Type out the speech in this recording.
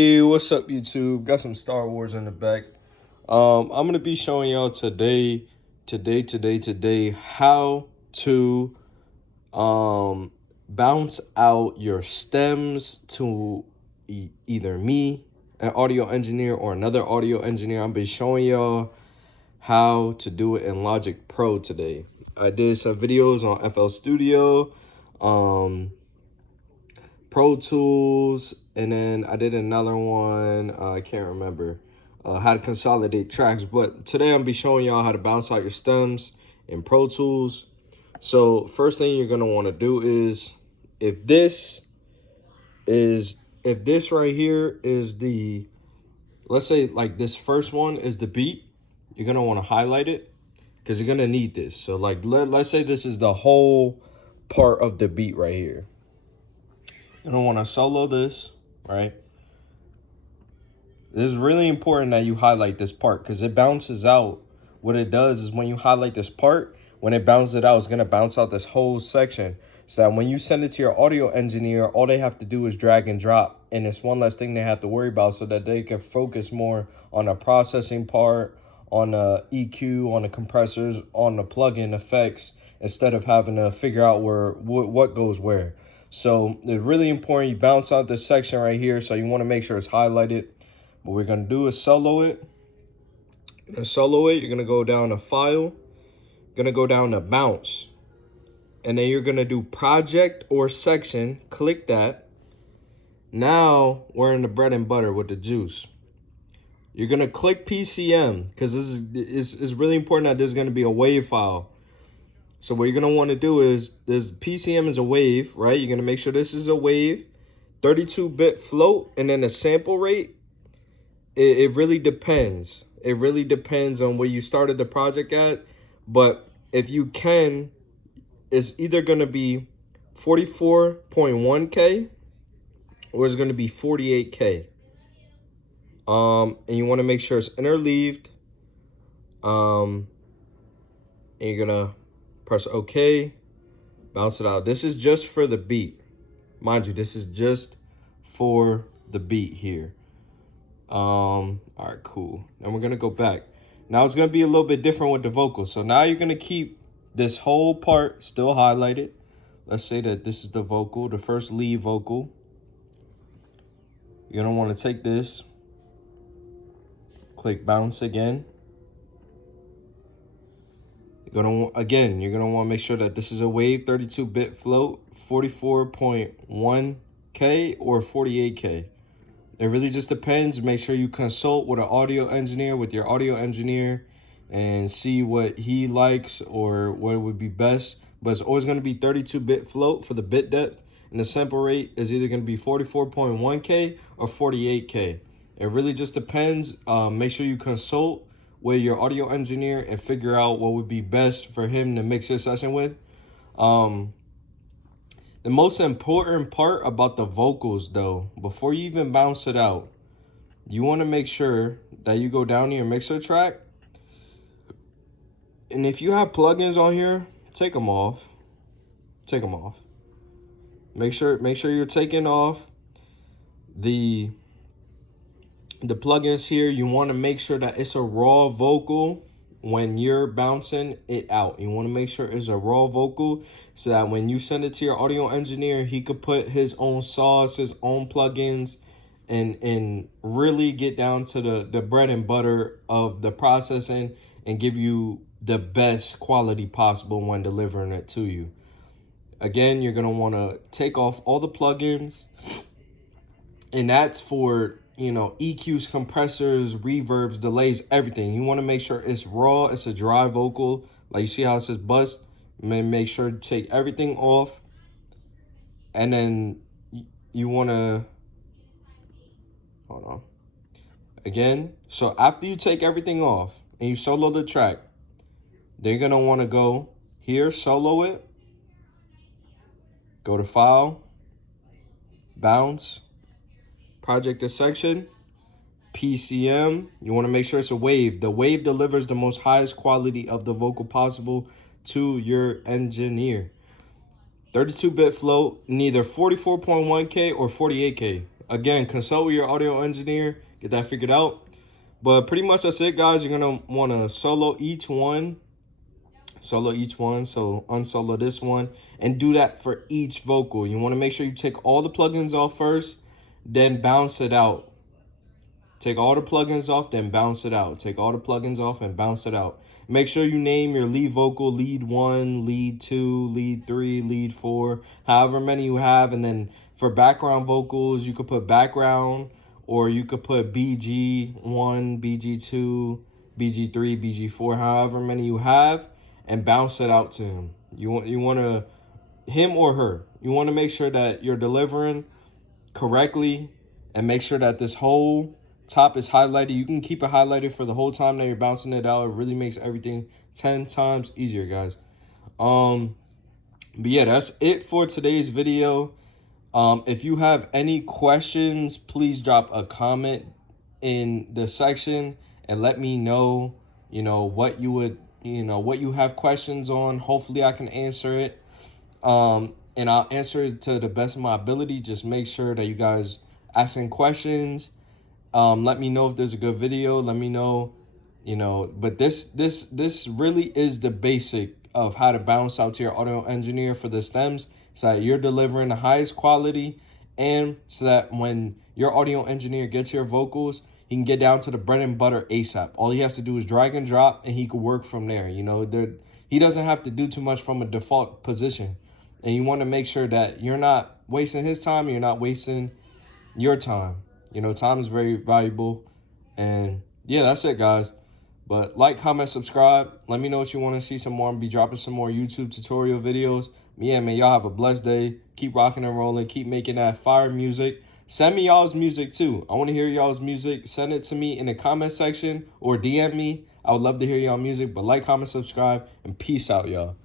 Hey, what's up, YouTube? Got some Star Wars in the back. I'm gonna be showing y'all today, how to bounce out your stems to either me, an audio engineer, or another audio engineer. I'm be showing y'all how to do it in Logic Pro today. I did some videos on FL Studio, Pro Tools, and then I did another one, I can't remember, how to consolidate tracks. But today I'm gonna be showing y'all how to bounce out your stems in Pro Tools. So first thing you're gonna want to do is, if this right here is the, let's say like this first one is the beat, you're gonna want to highlight it because you're gonna need this. So like let's say this is the whole part of the beat right here. You don't want to solo this, right? This is really important that you highlight this part because it bounces out. What it does is when you highlight this part, when it bounces it out, it's going to bounce out this whole section. So that when you send it to your audio engineer, all they have to do is drag and drop. And it's one less thing they have to worry about so that they can focus more on the processing part, on the EQ, on the compressors, on the plugin effects, instead of having to figure out what goes where. So it's really important you bounce out this section right here. So you want to make sure it's highlighted. What we're going to do is solo it. You're going to solo it. You're going to go down to File. You're going to go down to Bounce. And then you're going to do Project or Section. Click that. Now we're in the bread and butter with the juice. You're going to click PCM because this is really important that there's going to be a wave file. So what you're going to want to do is, this PCM is a wave, right? You're going to make sure this is a wave, 32-bit float, and then the sample rate. It really depends. It really depends on where you started the project at. But if you can, it's either going to be 44.1K or it's going to be 48K. And you want to make sure it's interleaved. And you're going to press OK. Bounce it out. This is just for the beat. Mind you, this is just for the beat here. All right, cool. Then we're gonna go back. Now it's gonna be a little bit different with the vocals. So now you're gonna keep this whole part still highlighted. Let's say that this is the vocal, the first lead vocal. You're gonna want to take this, click bounce again. You're gonna want to make sure that this is a wave, 32-bit float, 44.1K or 48K. It really just depends. Make sure you consult with an audio engineer, and see what he likes or what would be best. But it's always going to be 32-bit float for the bit depth. And the sample rate is either going to be 44.1K or 48K. It really just depends. Make sure you consult with your audio engineer and figure out what would be best for him to mix your session with. The most important part about the vocals, though, before you even bounce it out, you want to make sure that you go down to your mixer track. And if you have plugins on here, take them off. Take them off. Make sure you're taking off the plugins here. You want to make sure that it's a raw vocal when you're bouncing it out. You want to make sure it's a raw vocal so that when you send it to your audio engineer, he could put his own sauce, his own plugins, and really get down to the bread and butter of the processing and give you the best quality possible when delivering it to you. Again, you're going to want to take off all the plugins, and that's for, you know, EQs, compressors, reverbs, delays, everything. You want to make sure it's raw. It's a dry vocal. Like you see how it says bust. Make sure to take everything off. And then you want to, hold on. Again, so after you take everything off and you solo the track, then you're going to want to go here, solo it. Go to File, Bounce, Project or Section, PCM. You want to make sure it's a wave. The wave delivers the most highest quality of the vocal possible to your engineer. 32-bit float, neither 44.1K or 48K. again, consult with your audio engineer, get that figured out. But pretty much that's it, guys. You're gonna want to solo each one, so unsolo this one, and do that for each vocal. You want to make sure you take all the plugins off first, then bounce it out. Take all the plugins off, then bounce it out. Take all the plugins off and bounce it out. Make sure you name your lead vocal, lead 1, lead 2, lead 3, lead 4, however many you have. And then for background vocals, you could put background, or you could put BG1, BG2, BG3, BG4, however many you have, and bounce it out to him. You want to, him or her, you want to make sure that you're delivering correctly, and make sure that this whole top is highlighted. You can keep it highlighted for the whole time that you're bouncing it out. It really makes everything 10 times easier, guys. But yeah, that's it for today's video. If you have any questions, please drop a comment in the section and let me know, what you would, what you have questions on. Hopefully I can answer it. And I'll answer it to the best of my ability. Just make sure that you guys asking questions. Let me know if there's a good video. Let me know, but this really is the basic of how to bounce out to your audio engineer for the stems, so that you're delivering the highest quality, and so that when your audio engineer gets your vocals, he can get down to the bread and butter ASAP. All he has to do is drag and drop, and he can work from there. He doesn't have to do too much from a default position. And you want to make sure that you're not wasting his time, and you're not wasting your time. Time is very valuable. And yeah, that's it, guys. But like, comment, subscribe. Let me know what you want to see some more. I'll be dropping some more YouTube tutorial videos. Yeah, man, y'all have a blessed day. Keep rocking and rolling. Keep making that fire music. Send me y'all's music too. I want to hear y'all's music. Send it to me in the comment section or DM me. I would love to hear y'all music. But like, comment, subscribe, and peace out, y'all.